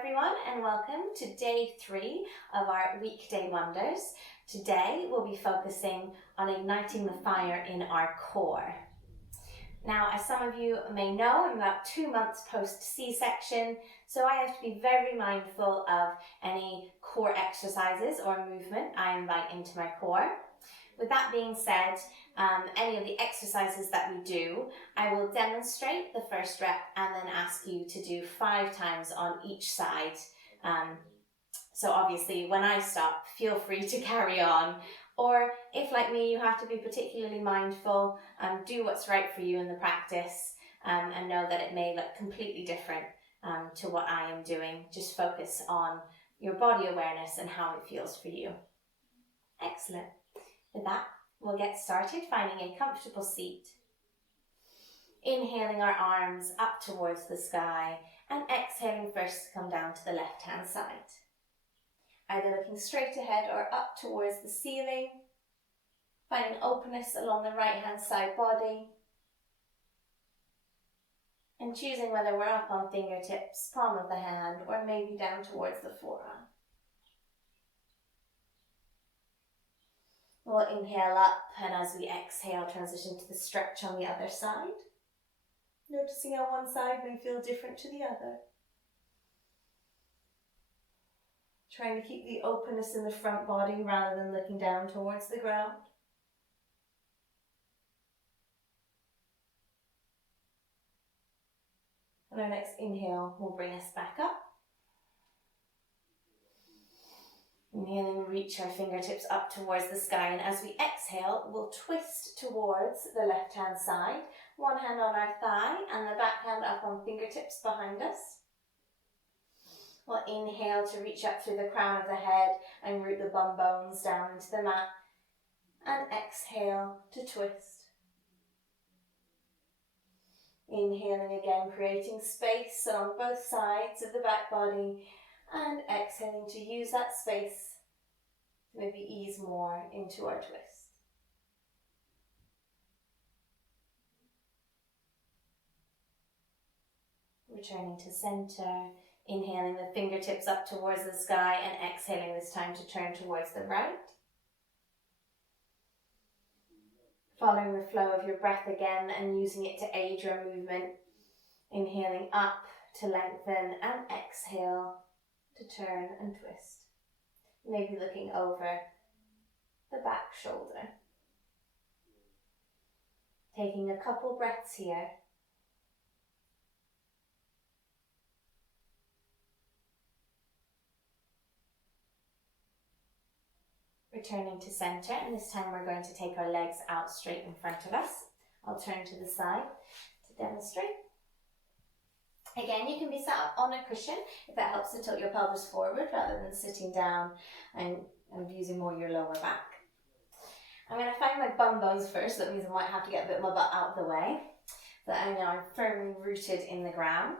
everyone, and welcome to day 3 of our Weekday Wonders. Today we'll be focusing on igniting the fire in our core. Now, as some of you may know, I'm about 2 months post C-section, so I have to be very mindful of any core exercises or movement I invite into my core. With that being said, any of the exercises that we do, I will demonstrate the first rep and then ask you to do 5 times on each side. So obviously when I stop, feel free to carry on. Or if, like me, you have to be particularly mindful, do what's right for you in the practice, and know that it may look completely different to what I am doing. Just focus on your body awareness and how it feels for you. Excellent. With that, we'll get started finding a comfortable seat. Inhaling our arms up towards the sky and exhaling first to come down to the left-hand side. Either looking straight ahead or up towards the ceiling, finding openness along the right-hand side body, and choosing whether we're up on fingertips, palm of the hand, or maybe down towards the forearm. We'll inhale up, and as we exhale, transition to the stretch on the other side. Noticing how one side may feel different to the other. Trying to keep the openness in the front body rather than looking down towards the ground. And our next inhale will bring us back up. Inhaling, reach our fingertips up towards the sky, and as we exhale, we'll twist towards the left-hand side. One hand on our thigh and the back hand up on fingertips behind us. We'll inhale to reach up through the crown of the head and root the bum bones down into the mat. And exhale to twist. Inhaling again, creating space on both sides of the back body. And exhaling to use that space to maybe ease more into our twist. Returning to center, inhaling the fingertips up towards the sky and exhaling this time to turn towards the right. Following the flow of your breath again and using it to aid your movement. Inhaling up to lengthen and exhale to turn and twist. Maybe looking over the back shoulder. Taking a couple breaths here. Returning to center, and this time we're going to take our legs out straight in front of us. I'll turn to the side to demonstrate. Again, you can be sat up on a cushion if that helps to tilt your pelvis forward rather than sitting down and using more your lower back. I'm going to find my bum bones first. That means I might have to get a bit of my butt out of the way. So I know I'm firmly rooted in the ground.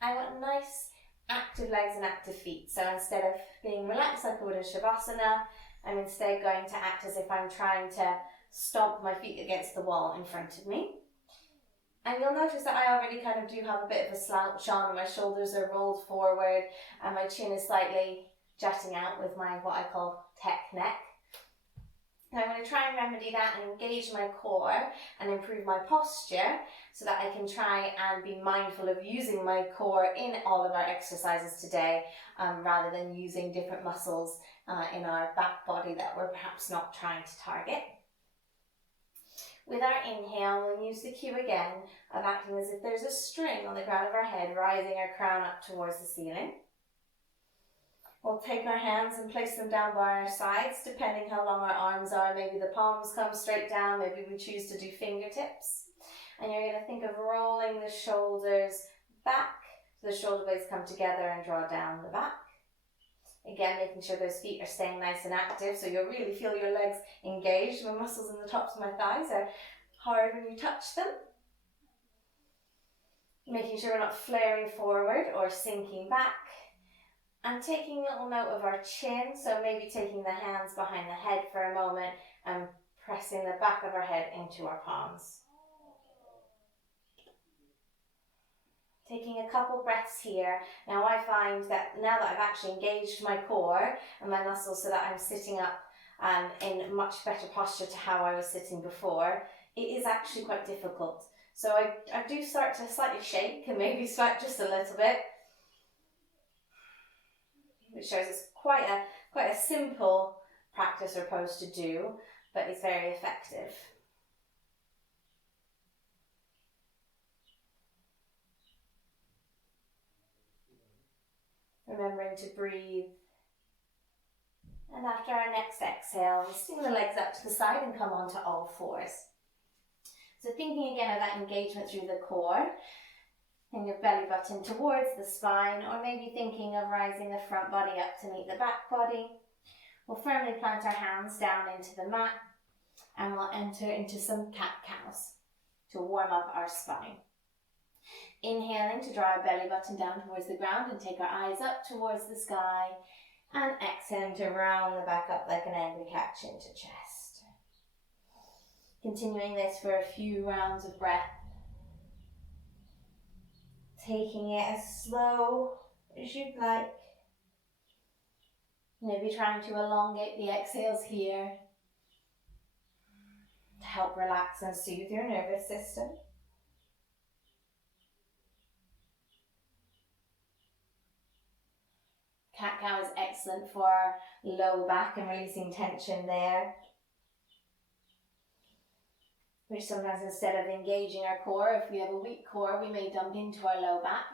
I want nice active legs and active feet. So instead of being relaxed like I would in Savasana, I'm instead going to act as if I'm trying to stomp my feet against the wall in front of me. And you'll notice that I already kind of do have a bit of a slouch on, and my shoulders are rolled forward and my chin is slightly jutting out with my what I call tech neck. And I'm going to try and remedy that and engage my core and improve my posture so that I can try and be mindful of using my core in all of our exercises today, rather than using different muscles in our back body that we're perhaps not trying to target. With our inhale, we'll use the cue again of acting as if there's a string on the crown of our head, rising our crown up towards the ceiling. We'll take our hands and place them down by our sides, depending how long our arms are. Maybe the palms come straight down, maybe we choose to do fingertips. And you're going to think of rolling the shoulders back, so the shoulder blades come together and draw down the back. Again, making sure those feet are staying nice and active, so you'll really feel your legs engaged. My muscles in the tops of my thighs are hard when you touch them. Making sure we're not flaring forward or sinking back. And taking a little note of our chin, so maybe taking the hands behind the head for a moment and pressing the back of our head into our palms. Taking a couple breaths here. Now I find that now that I've actually engaged my core and my muscles so that I'm sitting up in much better posture to how I was sitting before, it is actually quite difficult. So I do start to slightly shake and maybe sweat just a little bit, which shows it's quite a simple practice or pose to do, but it's very effective. Remembering to breathe. And after our next exhale, swing the legs up to the side and come onto all fours. So thinking again of that engagement through the core, and your belly button towards the spine, or maybe thinking of rising the front body up to meet the back body. We'll firmly plant our hands down into the mat, and we'll enter into some cat-cows to warm up our spine. Inhaling to draw our belly button down towards the ground and take our eyes up towards the sky, and exhaling to round the back up like an angry cat, chin to chest. Continuing this for a few rounds of breath. Taking it as slow as you'd like. Maybe trying to elongate the exhales here to help relax and soothe your nervous system. Cat-cow is excellent for low back and releasing tension there, which sometimes instead of engaging our core, if we have a weak core, we may dump into our low back.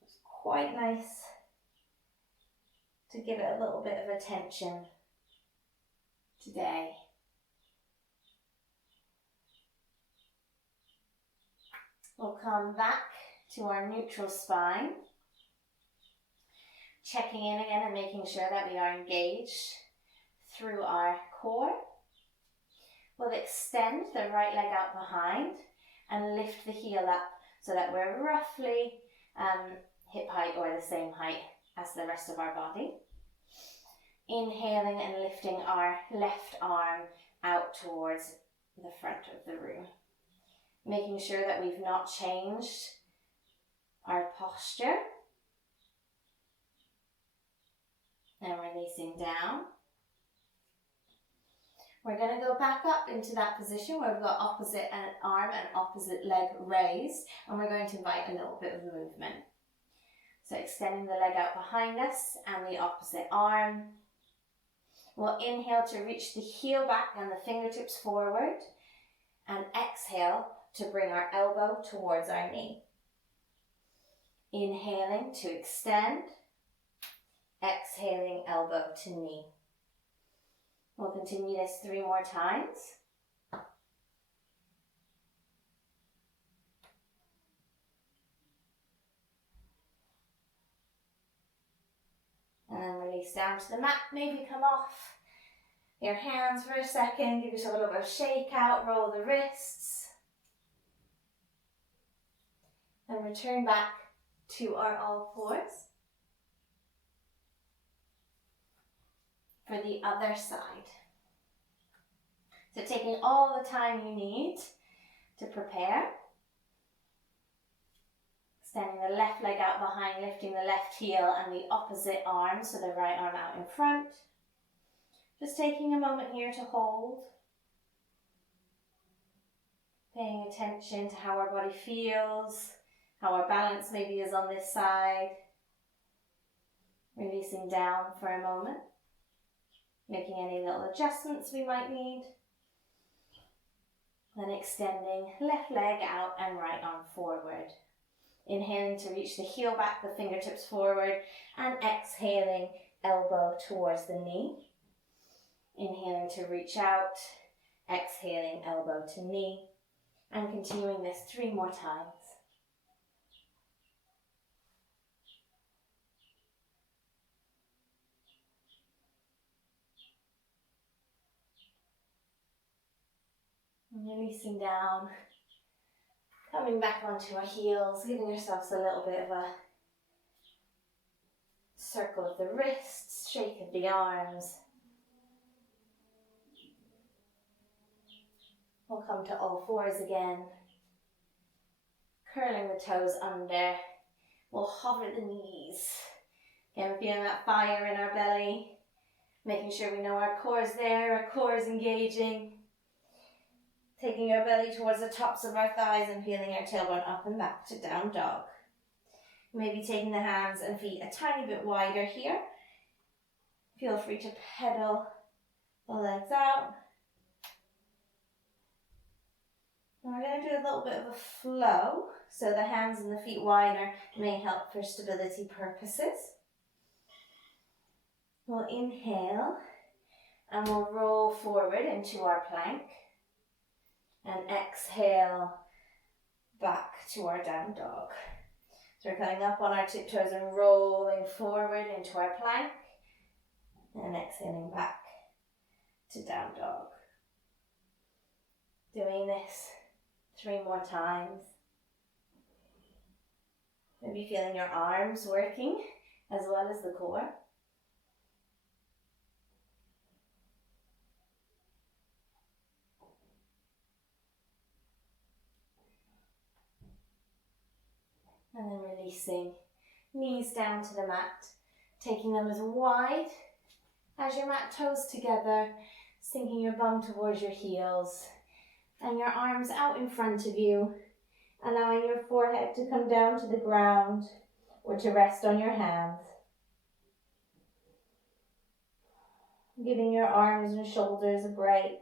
It's quite nice to give it a little bit of attention today. We'll come back to our neutral spine. Checking in again and making sure that we are engaged through our core. We'll extend the right leg out behind and lift the heel up so that we're roughly hip height or the same height as the rest of our body. Inhaling and lifting our left arm out towards the front of the room. Making sure that we've not changed our posture. And releasing down. We're going to go back up into that position where we've got opposite arm and opposite leg raised, and we're going to invite a little bit of movement. So extending the leg out behind us and the opposite arm. We'll inhale to reach the heel back and the fingertips forward, and exhale to bring our elbow towards our knee. Inhaling to extend. Exhaling, elbow to knee. We'll continue this 3 more times. And then release down to the mat. Maybe come off your hands for a second. Give yourself a little bit of shake out. Roll the wrists. And return back to our all fours. For the other side. So taking all the time you need to prepare. Extending the left leg out behind, lifting the left heel and the opposite arm, so the right arm out in front. Just taking a moment here to hold. Paying attention to how our body feels, how our balance maybe is on this side. Releasing down for a moment. Making any little adjustments we might need. Then extending left leg out and right arm forward. Inhaling to reach the heel back, the fingertips forward, and exhaling, elbow towards the knee. Inhaling to reach out, exhaling, elbow to knee, and continuing this 3 more times. Releasing down, coming back onto our heels, giving yourselves a little bit of a circle of the wrists, shake of the arms. We'll come to all fours again, curling the toes under. We'll hover the knees. Again, we're feeling that fire in our belly. Making sure we know our core is there, our core is engaging. Taking our belly towards the tops of our thighs and feeling our tailbone up and back to down dog. Maybe taking the hands and feet a tiny bit wider here. Feel free to pedal the legs out. And we're going to do a little bit of a flow, so the hands and the feet wider may help for stability purposes. We'll inhale and we'll roll forward into our plank. And exhale back to our down dog. So we're coming up on our tiptoes and rolling forward into our plank. And exhaling back to down dog. Doing this 3 more times. Maybe feeling your arms working as well as the core. And then releasing knees down to the mat, taking them as wide as your mat toes together, sinking your bum towards your heels and your arms out in front of you, allowing your forehead to come down to the ground or to rest on your hands. Giving your arms and shoulders a break.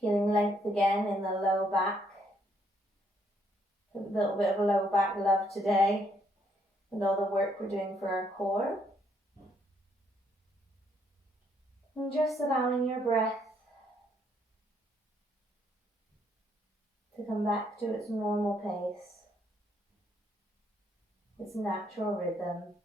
Feeling length again in the low back. A little bit of a low back love today with all the work we're doing for our core. And just allowing your breath to come back to its normal pace, its natural rhythm.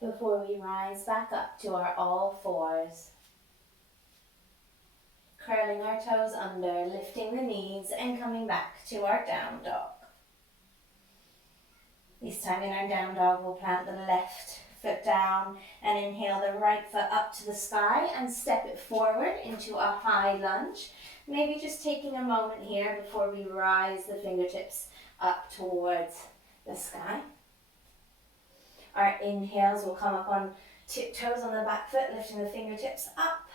Before we rise back up to our all fours, curling our toes under, lifting the knees and coming back to our down dog. This time in our down dog, we'll plant the left foot down and inhale the right foot up to the sky and step it forward into a high lunge. Maybe just taking a moment here before we rise the fingertips up towards the sky. Our inhales will come up on tiptoes on the back foot, lifting the fingertips up,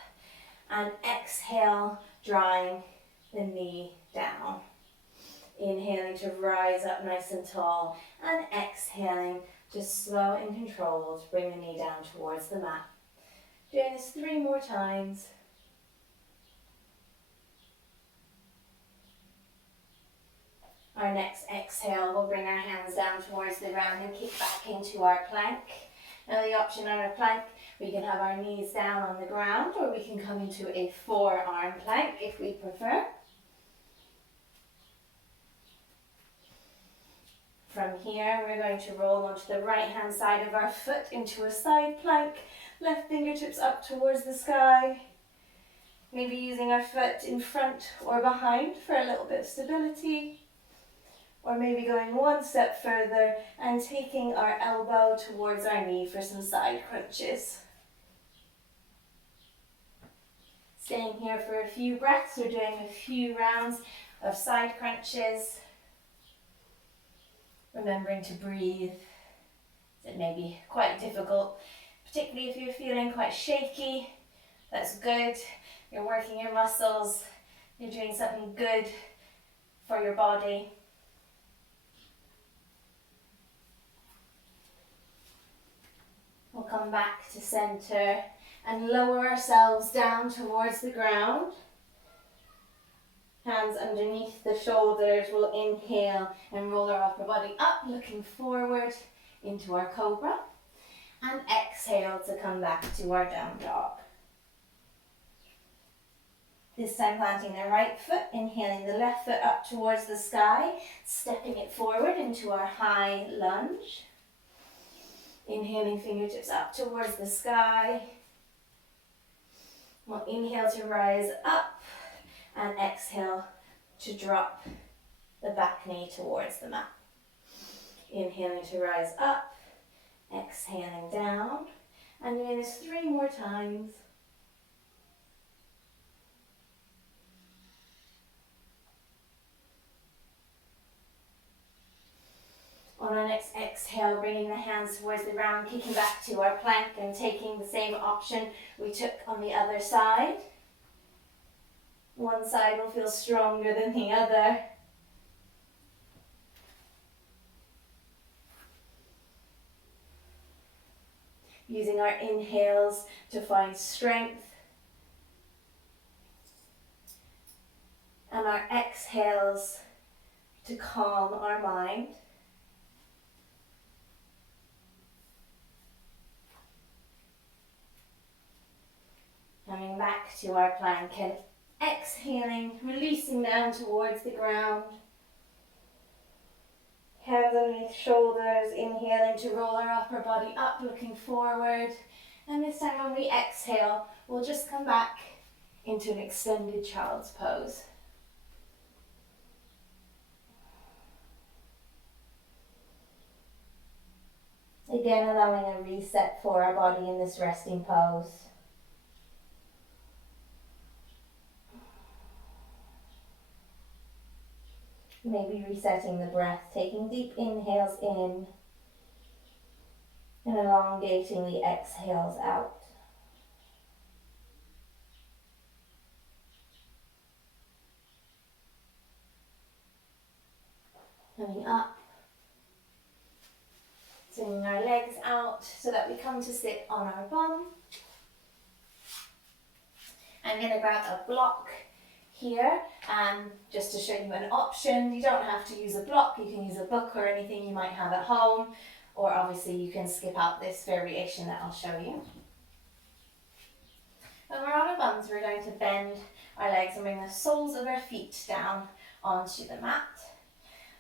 and exhale, drawing the knee down. Inhaling to rise up nice and tall, and exhaling just slow and controlled, bring the knee down towards the mat. Doing this 3 more times. Our next exhale, we'll bring our hands down towards the ground and kick back into our plank. Now the option on our plank, we can have our knees down on the ground, or we can come into a 4-arm plank if we prefer. From here, we're going to roll onto the right hand side of our foot into a side plank, left fingertips up towards the sky. Maybe using our foot in front or behind for a little bit of stability. Or maybe going 1 step further and taking our elbow towards our knee for some side crunches. Staying here for a few breaths, we're doing a few rounds of side crunches. Remembering to breathe. It may be quite difficult, particularly if you're feeling quite shaky. That's good. You're working your muscles. You're doing something good for your body. We'll come back to center and lower ourselves down towards the ground. Hands underneath the shoulders. We'll inhale and roll our upper body up, looking forward into our cobra. And exhale to come back to our down dog. This time planting the right foot, inhaling the left foot up towards the sky, stepping it forward into our high lunge. Inhaling fingertips up towards the sky. We'll inhale to rise up and exhale to drop the back knee towards the mat. Inhaling to rise up, exhaling down, and doing this 3 more times. On our next exhale, bringing the hands towards the ground, kicking back to our plank and taking the same option we took on the other side. One side will feel stronger than the other. Using our inhales to find strength. And our exhales to calm our mind. Coming back to our plank and exhaling, releasing down towards the ground. Hands underneath shoulders, inhaling to roll our upper body up, looking forward. And this time when we exhale, we'll just come back into an extended child's pose. Again, allowing a reset for our body in this resting pose. Maybe resetting the breath, taking deep inhales in and elongating the exhales out. Coming up, swinging our legs out so that we come to sit on our bum. I'm going to grab a block here, just to show you an option. You don't have to use a block, you can use a book or anything you might have at home, or obviously you can skip out this variation that I'll show you. When we're on our bums, we're going to bend our legs and bring the soles of our feet down onto the mat.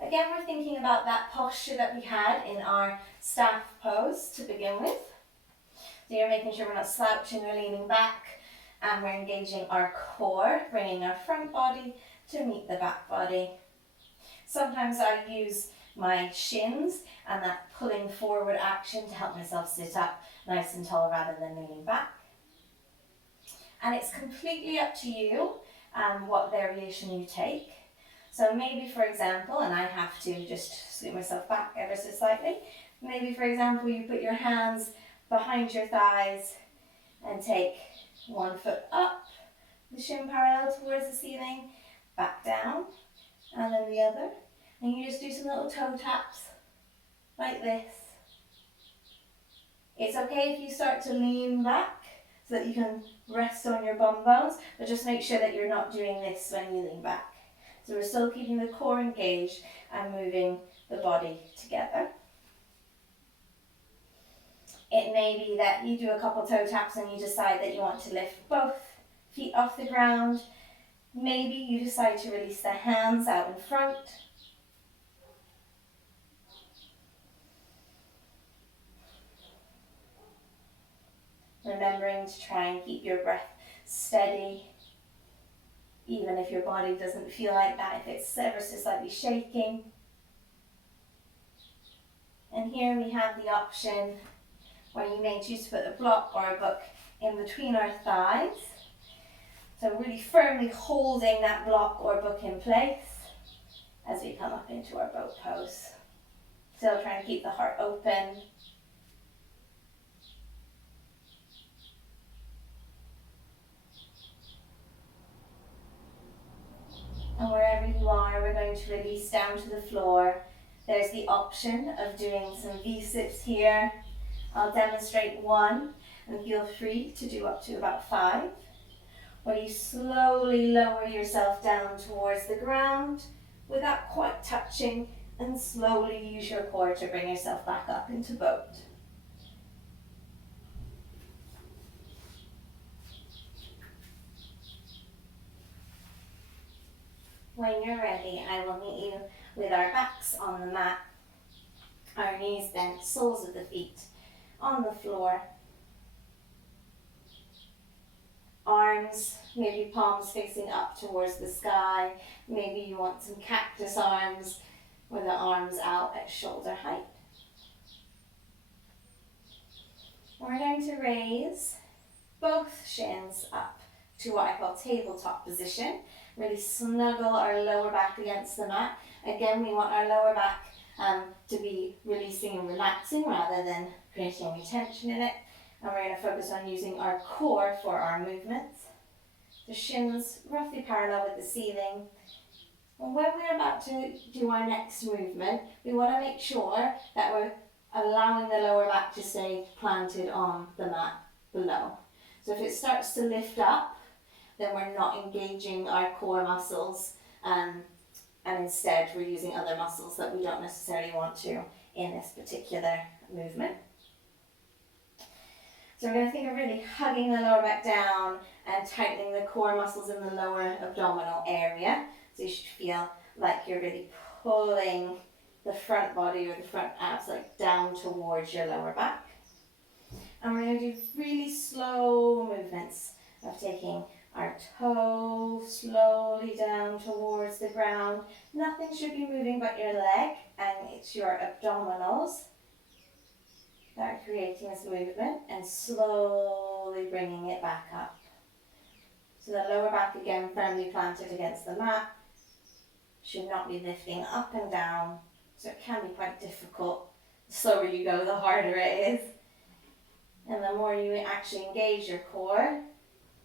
Again, we're thinking about that posture that we had in our staff pose to begin with. So you're making sure we're not slouching or leaning back, and we're engaging our core, bringing our front body to meet the back body. Sometimes I use my shins and that pulling forward action to help myself sit up nice and tall rather than leaning back. And it's completely up to you what variation you take. So maybe, for example, and I have to just scoot myself back ever so slightly, maybe, for example, you put your hands behind your thighs and take one foot up, the shin parallel towards the ceiling, back down, and then the other. And you just do some little toe taps, like this. It's okay if you start to lean back, so that you can rest on your bum bones, but just make sure that you're not doing this when you lean back. So we're still keeping the core engaged and moving the body together. It may be that you do a couple toe taps and you decide that you want to lift both feet off the ground. Maybe you decide to release the hands out in front. Remembering to try and keep your breath steady, even if your body doesn't feel like that, if it's ever so slightly shaking. And here we have the option where you may choose to put a block or a book in between our thighs. So really firmly holding that block or book in place as we come up into our boat pose. Still trying to keep the heart open. And wherever you are, we're going to release down to the floor. There's the option of doing some V-sits here. I'll demonstrate one, and feel free to do up to about 5, where you slowly lower yourself down towards the ground without quite touching, and slowly use your core to bring yourself back up into boat. When you're ready, I will meet you with our backs on the mat, our knees bent, soles of the feet on the floor, arms arms, maybe palms facing up towards the sky. Maybe you want some cactus arms with the arms out at shoulder height. We're going to raise both shins up to what I call tabletop position. Really snuggle our lower back against the mat. Again, we want our lower back to be releasing and relaxing rather than creating any tension in it. And we're going to focus on using our core for our movements. The shins roughly parallel with the ceiling. And when we're about to do our next movement, we want to make sure that we're allowing the lower back to stay planted on the mat below. So if it starts to lift up, then we're not engaging our core muscles, and instead we're using other muscles that we don't necessarily want to in this particular movement. So we're going to think of really hugging the lower back down and tightening the core muscles in the lower abdominal area. So you should feel like you're really pulling the front body or the front abs like down towards your lower back. And we're going to do really slow movements of taking our toe slowly down towards the ground. Nothing should be moving but your leg, and it's your abdominals that are creating this movement, and slowly bringing it back up. So the lower back again firmly planted against the mat, should not be lifting up and down, so it can be quite difficult. The slower you go, the harder it is. And the more you actually engage your core,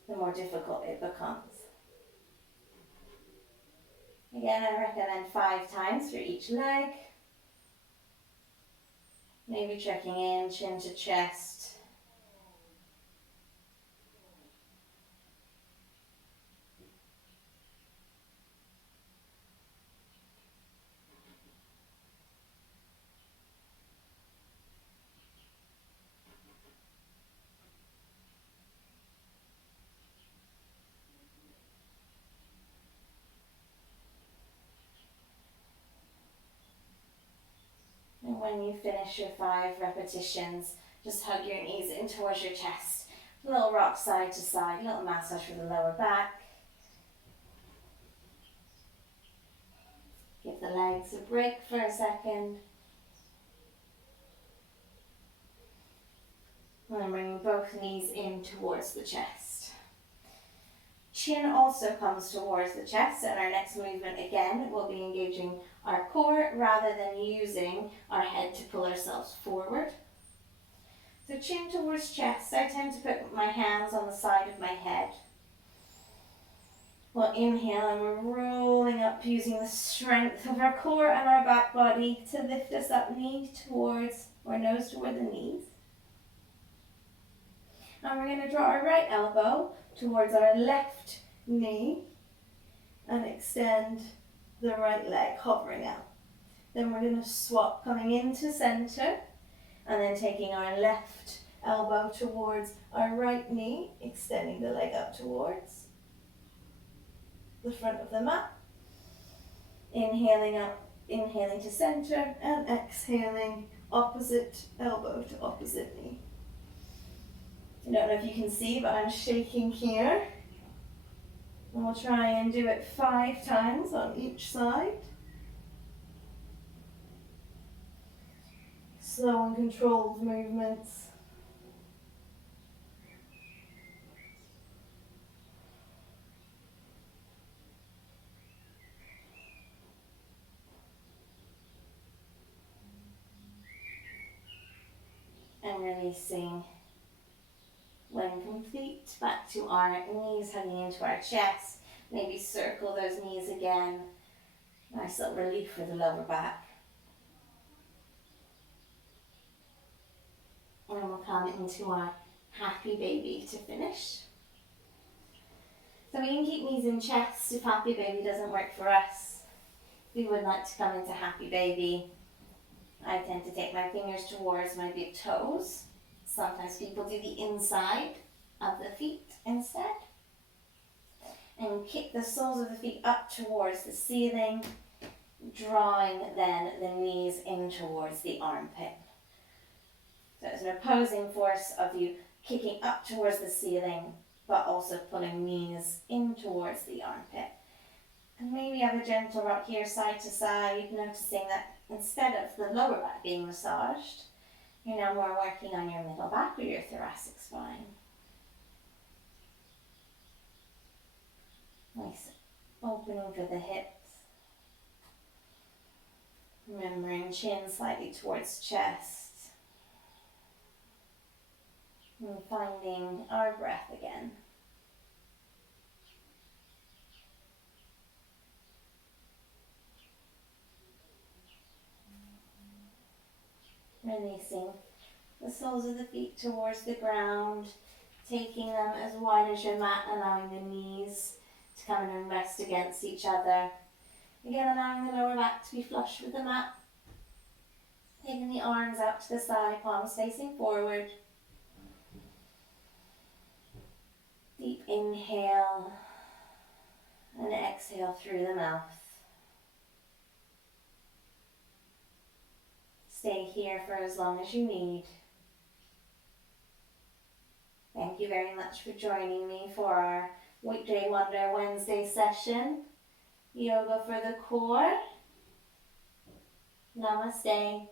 the more difficult it becomes. Again, I recommend 5 times for each leg. Maybe checking in, chin to chest. And when you finish your 5 repetitions, just hug your knees in towards your chest. A little rock side to side, a little massage for the lower back. Give the legs a break for a second. And then bringing both knees in towards the chest. Chin also comes towards the chest, and our next movement again will be engaging our core rather than using our head to pull ourselves forward. So chin towards chest, I tend to put my hands on the side of my head. We'll inhale and we're rolling up using the strength of our core and our back body to lift us up, knee towards, or nose toward the knees. And we're going to draw our right elbow towards our left knee and extend the right leg, hovering out. Then we're going to swap, coming into center, and then taking our left elbow towards our right knee, extending the leg up towards the front of the mat. Inhaling up, inhaling to center, and exhaling opposite elbow to opposite knee. I don't know if you can see, but I'm shaking here. And we'll try and do it 5 times on each side. Slow and controlled movements. And releasing when complete, back to our knees hugging into our chest. Maybe circle those knees again. Nice little relief for the lower back. And we'll come into our happy baby to finish. So we can keep knees in chest if happy baby doesn't work for us. We would like to come into happy baby. I tend to take my fingers towards my big toes. Sometimes people do the inside of the feet instead. And kick the soles of the feet up towards the ceiling, drawing then the knees in towards the armpit. So it's an opposing force of you kicking up towards the ceiling, but also pulling knees in towards the armpit. And maybe have a gentle rock here side to side, noticing that instead of the lower back being massaged, you're now more working on your middle back or your thoracic spine. Nice opening for the hips. Remembering chin slightly towards chest. And finding our breath again. Releasing the soles of the feet towards the ground, taking them as wide as your mat, allowing the knees to come in and rest against each other. Again, allowing the lower back to be flush with the mat. Taking the arms out to the side, palms facing forward. Deep inhale and exhale through the mouth. Stay here for as long as you need. Thank you very much for joining me for our Weekday Wonder Wednesday session. Yoga for the core. Namaste.